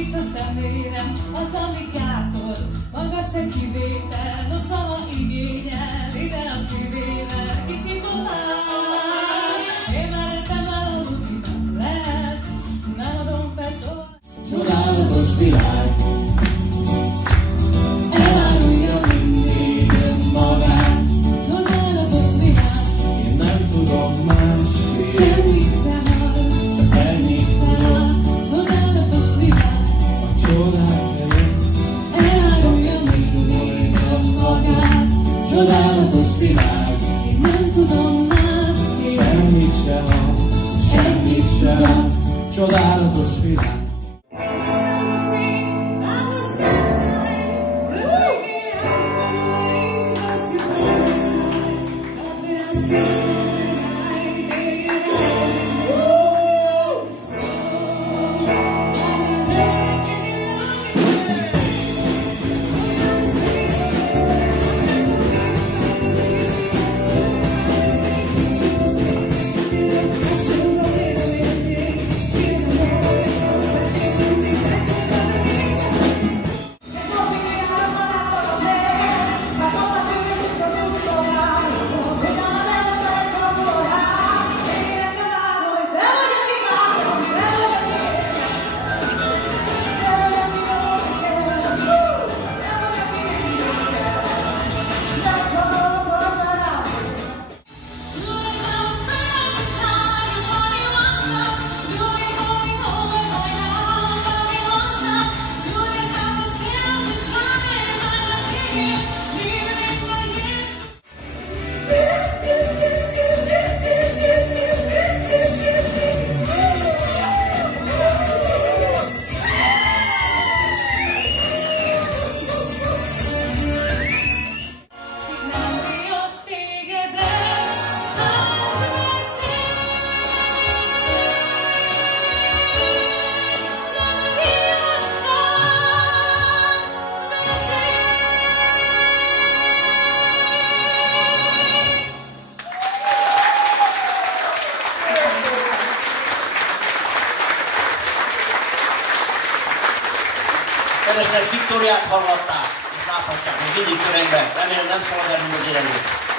is aztán vérem, az, ami gátol, magas egy kivétel, no szava igényel, ide a szívével, kicsit tovább. Én már ettem aludni nem lehet, nem adom fel soha. Csodálatos világ, elárulja mindig önmagát. Csodálatos világ, Én nem tudom másképp, semmit sem hall, csak ennyit tudok. csodálatos világ, A csodák helyett elárulja mindig önmagát. csodálatos világ, Én nem tudom másképp, semmit se hall, semmit se lát. Csodálatos világ. Kedves Viktóriát hallgatták, és láthatják még mindig körökben. Remélem nem szabad elmúlni az életét.